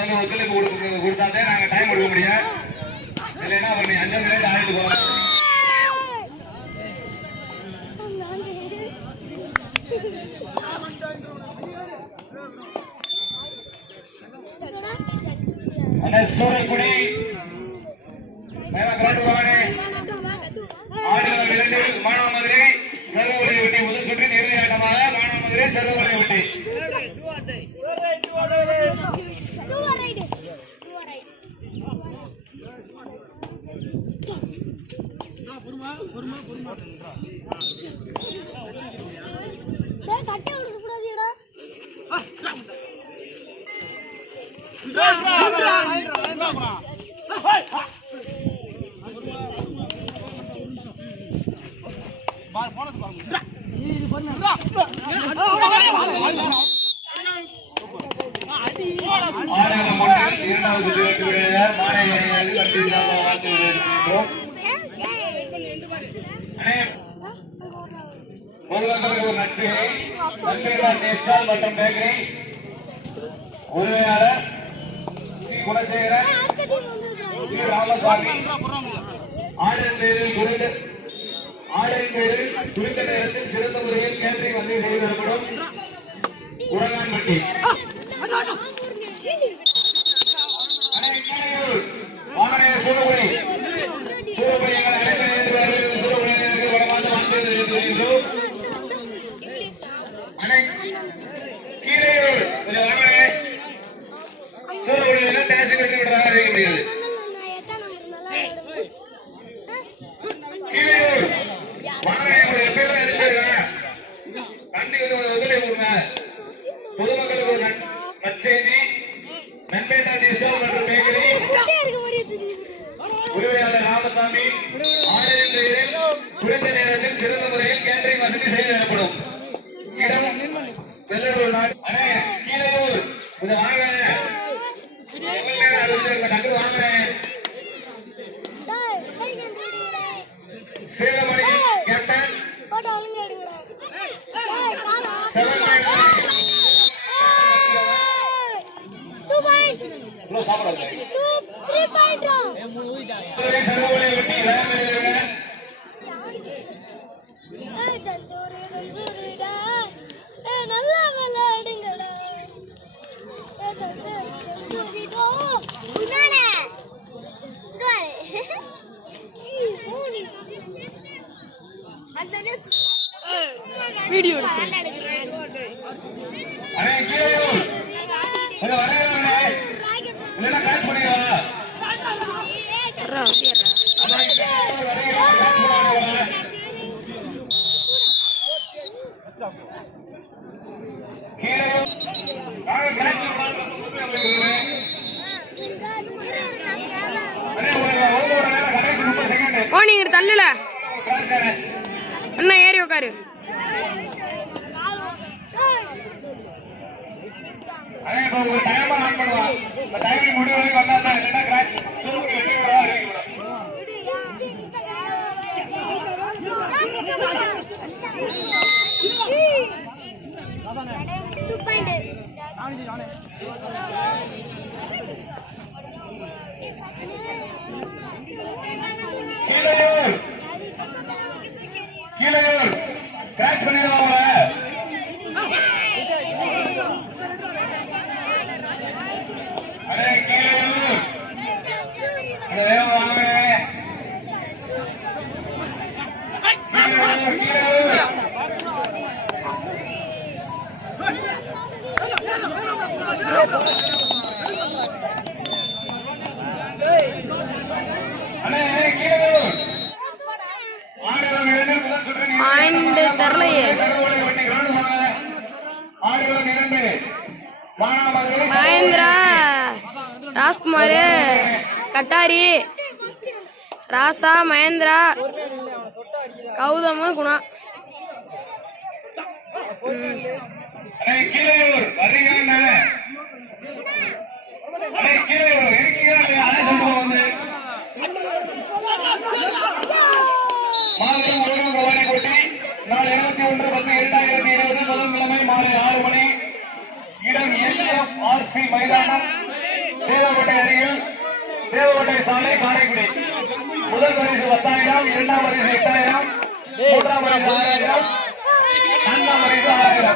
வந்து ஒத்துழைப்பு கொடுத்தாதே நாங்க டைம் கொடுக்க முடியும். இல்லைன்னா நீ 5 மினிட் ஆயிட்டு போறோம். சூரக்குடி ஆடுகளம் 2 மானாமதுரை சர்வவலய வெட்டி முதல் சுற்றின் இறுதி ஆட்டமாக மானாமதுரை சர்வவலய வெட்டி. மற்றும் பேக்கரி உரிமையாளர் சி குணசேகரன் சி ராமசாமி ஆர்டரின் பேரில் குறித்த நேரத்தில் சிறந்த முறையில் கேட்டரிங் வசதி செய்து தரப்படும். உரங்கான்பட்டி சூரக்குடி எங்கள் அனைத்து சூரக்குடி வளமாக வாழ்ந்து வருகின்றோம். கீழையூர் சூரக்குடியில் டேக்ஸி கட்டி விடுறதாக அறிவிக்க முடியாது. கீழையூர் வாகனையுடைய பேர் இருக்கிற கண்டிக்கு உதவி கொடுங்க. பொதுமக்களுக்கு ஒரு நற்செய்தி. நன்பேட்டா டிஸ்டால் மற்றும் பேக்கரி உரிமையாளர் ராமசாமி ஆர்டரின் பெயரில் குறித்த நேரத்தில் சிறந்த முறையில் கேட்டரிங் வசதி செய்து தரப்படும். இடம் வெள்ளூர் நாடு. கீழையூர் கொஞ்சம் வாங்க, டக்கு வாங்குறேன். சேலமணி கேப்டன் வீடியோ நீங்க தள்ளுல அண்ணா ஏறி உட்காரு. கீழையூர் கிராச் பண்ணிடுவாங்க. மகேந்திரா ராஜ்குமார் கட்டாரி ராசா மகேந்திரா கௌதம குணா. நாள் 21/10/2020 முதல் கிழமை மாலை 6 மணி. இடம் LFRC மைதானம் தேவகோட்டை அருகில் தேவகோட்டை சாலை காரைக்குடி. முதல் பரிசு 10,000, இரண்டாம் பரிசு 8,000, மூன்றாம் பரிசு 6,000, நான்காம் பரிசு 6,000.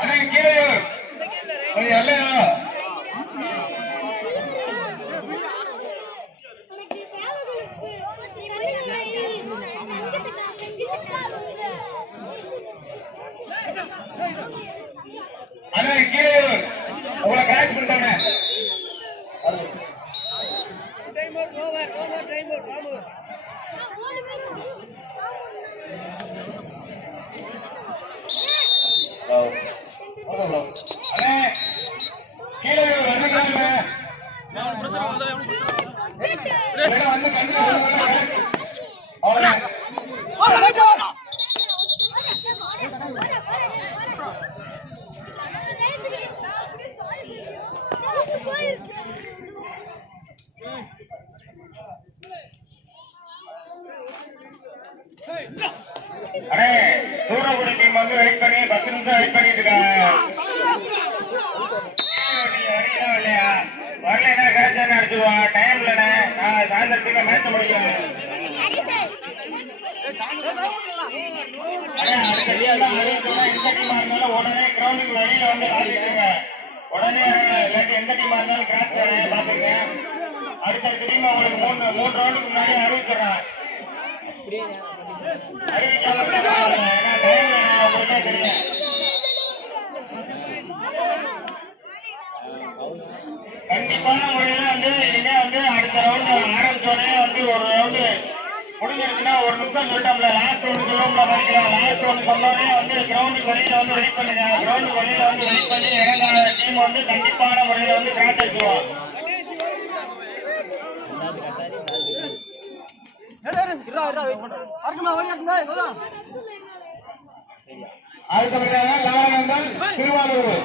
அண்ணே கீழே இல்லையா? அண்ணே கீழே உங்களை கேட்ச் பண்ணிட்டாங்க. அண்ணே கீழே வந்துட்டாங்க. வந்து கண்டு அவ்வளவுதான். அண்ணே சூரக்குடி டீம் வந்து வெயிட் பண்ணி 10 நிமிஷம் வெயிட் பண்ணிட்டு இருக்காங்க. இல்லையா வரலைன்னா கேட்ச் அடிச்சிருவாங்க. டைம் இல்லைண்ணே, நான் சாயந்தரத்துக்கு மேட்ச் முடிக்கிறேன். எந்த டீமா இருந்தாலும் உடனே கிரௌண்டுக்கு வெளியில வந்து ஆடிக்கிட்டுங்க. உடனே எந்த டீமா இருந்தாலும் கிராஸ் பாத்துருங்க. அடுத்த டீம் உங்களுக்கு 3 ரவுண்டுக்கு முன்னாடி அறிவிச்சிடறேன். கண்டிப்பான முறையில வந்து இனிமே வந்து அடுத்த ரவுண்ட் ஆரம்பிச்சோடனே வந்து ஒரு ரவுண்டு முடிஞ்சிருச்சுன்னா 1 நிமிஷம் சொல்லிட்டோம்ல, லாஸ்ட் ரவுண்ட் சொல்லுவோம்ல படிக்கலாம். லாஸ்ட் ரவுண்ட் சொன்னோடனே வந்து கிரவுண்டுக்கு வெளியில வந்து வெயிட் பண்ணுங்க. கிரவுண்டுக்கு வெளியில வந்து வெயிட் பண்ணி இறங்காத டீம் வந்து கண்டிப்பான முறையில வந்து கிராஸ் அடிச்சுவோம். அடுத்தபடியாக லாவணங்கள் திருவாரூர்.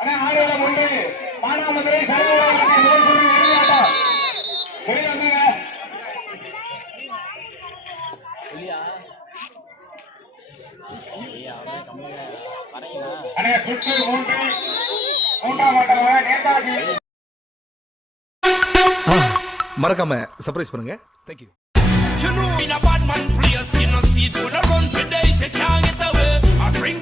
அண்ணா ஆடுகள முன்பு மானாமதுரை சரவணன் அண்ணா சுற்று 3ஆம் ஆட்டமாக நேதாஜி. மறக்காம சர்ப்ரைஸ் பண்ணுங்க. Thank you. You know in a bad man place, you know see it, when I run for days, you can't get away. I bring